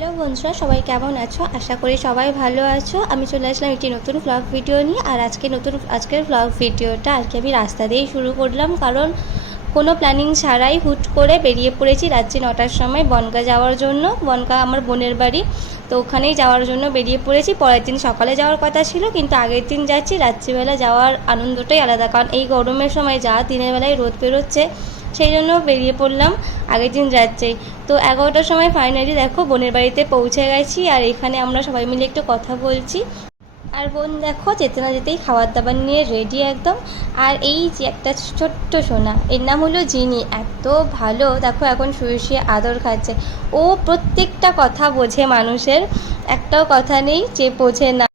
Hello বন্ধুরা, সবাই কেমন আছো? আশা করি সবাই ভালো আছো। আমি চলে আসলাম একটি নতুন ব্লগ ভিডিও নিয়ে। আর আজকে নতুন, আজকের ব্লগ ভিডিওটা আর কি আমি রাস্তা দিয়েই শুরু করলাম। কারণ কোনো প্ল্যানিং ছাড়াই হুট করে বেরিয়ে পড়েছি রাত্রি নটার সময় বনগা যাওয়ার জন্য। বনগা আমার বোনের বাড়ি, তো ওখানেই যাওয়ার জন্য বেরিয়ে পড়েছি। পরের দিন সকালে যাওয়ার কথা ছিল, কিন্তু আগের দিন যাচ্ছি, রাত্রিবেলা যাওয়ার আনন্দটাই আলাদা। কারণ এই গরমের সময় যা দিনের বেলায় রোদ বেরোচ্ছে সেই জন্য বেরিয়ে পড়লাম আগের দিন রাত্রেই তো এগারোটার সময় ফাইনালি দেখো বোনের বাড়িতে পৌঁছে গেছি আর এখানে আমরা সবাই মিলে একটু কথা বলছি। আর বোন দেখো যেতে না যেতেই খাবার দাবার নিয়ে রেডি একদম। আর এই যে একটা ছোট্ট সোনা, এর নাম হলো জিনি, এত ভালো। দেখো এখন শুয়ে শুয়ে আদর খাচ্ছে। ও প্রত্যেকটা কথা বোঝে মানুষের, একটাও কথা নেই যে বোঝে না।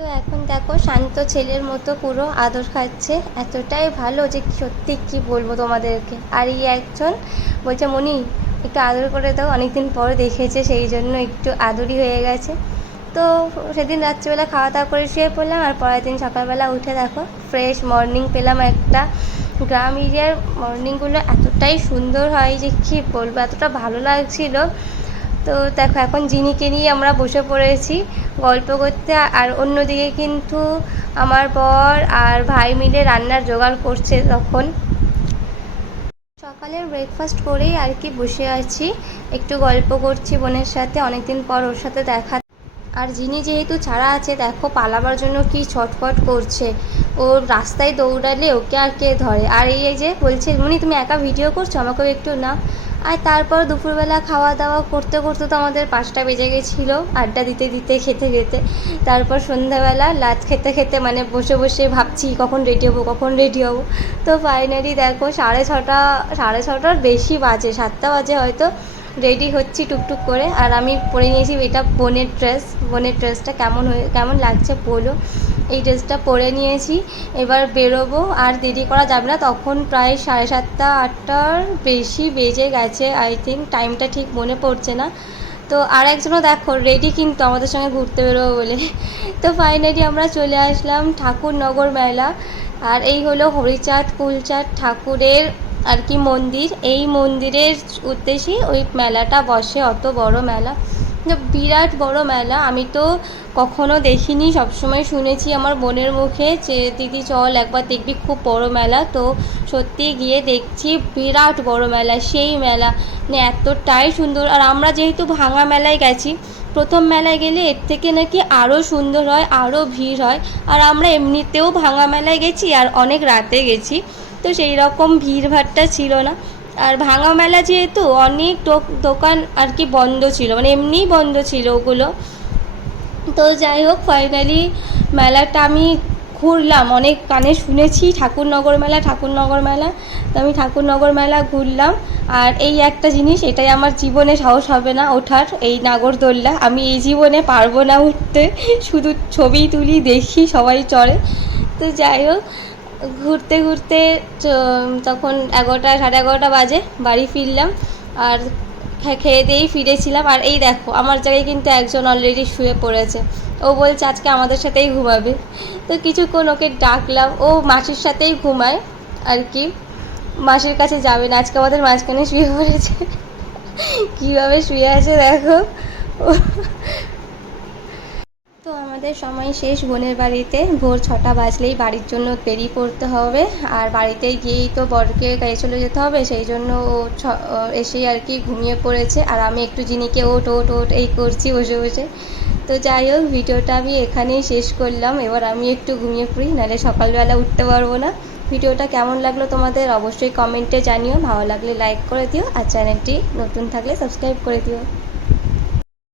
তো এখন দেখো শান্ত ছেলের মতো পুরো আদর খাচ্ছে। এতটাই ভালো যে সত্যি কি বলব তোমাদেরকে। আর এই একজন বলছে মনি একটু আদর করে দাও। অনেকদিন পর দেখেছে, সেই জন্য একটু আদরই হয়ে গেছে। তো সেদিন রাত্রিবেলা খাওয়া দাওয়া করে শুয়ে পড়লাম আর পরের দিন সকালবেলা উঠে দেখো ফ্রেশ মর্নিং পেলাম একটা গ্রাম এরিয়ার মর্নিংগুলো এতটাই সুন্দর হয় যে কী বলব, এতটা ভালো লাগছিল। তো দেখো, এখন জিনিকে নিয়ে আমরা বসে পড়েছি গল্প করতে, আর অন্যদিকে কিন্তু আমার বর আর ভাই মিলে রান্নার জোগাড় করছে তখন। সকালের ব্রেকফাস্ট করেই আর কি বসে আছি, একটু গল্প করছি বোনের সাথে, অনেকদিন পর ওর সাথে দেখা। আর যিনি যেহেতু ছাড়া আছে, দেখো পালাবার জন্য কি ছটফট করছে। ও রাস্তায় দৌড়ালে ওকে আর কে ধরে? আর এই যে বলছে, মনি, তুমি একা ভিডিও করছ? আমাকেও একটু না আর তারপর দুপুরবেলা খাওয়া দাওয়া করতে করতে তো আমাদের পাঁচটা বেজে গেছিল। আড্ডা দিতে দিতে, খেতে খেতে। তারপর সন্ধ্যাবেলা লাচ খেতে খেতে মানে বসে বসে ভাবছি, কখন রেডি হব, কখন রেডি হব? তো ফাইনালি দেখো সাড়ে ছটা, সাড়ে ছটার বেশি বাজে, সাতটা বাজে হয়তো। রেডি হচ্ছি টুকটুক করে। আর আমি পরে নিয়েছি এটা বোনের ড্রেস বোনের ড্রেসটা কেমন হয়ে, কেমন লাগছে বলো। এই ড্রেসটা পরে নিয়েছি। এবার বেরোবো, আর দেরি করা যাবে না। তখন প্রায় সাড়ে সাতটা, আটটার বেশি বেজে গেছে। আই থিঙ্ক টাইমটা ঠিক মনে পড়ছে না। তো আর একজনও দেখো রেডি কিন্তু আমাদের সঙ্গে ঘুরতে বেরোবো বলে। তো ফাইনালি আমরা চলে আসলাম ঠাকুরনগর মেলা। আর এই হলো হরিচাঁদ, কুলচাঁদ ঠাকুরের আর কি মন্দির। এই মন্দিরের উদ্দেশ্যেই ওই মেলাটা বসে, অত বড় মেলা। বিরাট বড় মেলা। আমি তো কখনো দেখিনি, সবসময় শুনেছি আমার বোনের মুখে যে, দিদি, চল একবার দেখবি, খুব বড় মেলা। তো সত্যি গিয়ে দেখছি বিরাট বড় মেলা, সেই মেলা। মানে এতটাই সুন্দর। আর আমরা যেহেতু ভাঙা মেলায় গেছি, প্রথম মেলায় গেলে এর থেকে নাকি আরও সুন্দর হয় আরও ভিড় হয়। আর আমরা এমনিতেও ভাঙা মেলায় গেছি, আর অনেক রাতে গেছি। তো সেই রকম ভিড়ভাট্টা ছিল না। আর ভাঙা মেলা যেহেতু অনেক দোকান আর কি বন্ধ ছিল মানে এমনিই বন্ধ ছিল ওগুলো। তো যাই হোক ফাইনালি মেলাটা আমি ঘুরলাম। অনেক কানে শুনেছি ঠাকুরনগর মেলা ঠাকুরনগর মেলা। তো আমি ঠাকুরনগর মেলা ঘুরলাম। আর এই একটা জিনিস, এটাই আমার জীবনে সাহস হবে না ওঠার, এই নাগরদোল্লা। আমি এই জীবনে পারব না উঠতে, শুধু ছবি তুলি, দেখি সবাই চড়ে। তো যাই হোক ঘুরতে ঘুরতে তখন এগারোটা, সাড়ে এগারোটা বাজে, বাড়ি ফিরলাম। আর খেয়ে দিয়েই ফিরেছিলাম। আর এই দেখো, আমার জায়গায় কিন্তু একজন অলরেডি শুয়ে পড়েছে। ও বলছে, আজকে আমাদের সাথেই ঘুমাবে। তো কিছুক্ষণ ওকে ডাকলাম। ও মাসির সাথেই ঘুমায় আর কি। মাসির কাছে যাবে না, আজকে আমাদের মাঝখানে শুয়ে পড়েছে। কীভাবে শুয়ে আছে দেখো। আমাদের সময় শেষ। বোনের বাড়িতে ভোর ছটা বাজলেই বাড়ির জন্য বেরিয়ে পড়তে হবে। আর বাড়িতে গিয়েই তো বরকে গাড়ি চলে যেতে হবে। সেই জন্য ও এসেই আর কি ঘুমিয়ে পড়েছে। আর আমি একটু জিনিকে ওট ওট ওট এই করছি বসে বসে। তো যাই হোক, ভিডিওটা আমি এখানেই শেষ করলাম। এবার আমি একটু ঘুমিয়ে পড়ি, নাহলে সকালবেলা উঠতে পারব না। ভিডিওটা কেমন লাগল তোমাদের অবশ্যই কমেন্টে জানিও। ভালো লাগলে লাইক করে দিও। আর চ্যানেলটি নতুন থাকলে সাবস্ক্রাইব করে দিও।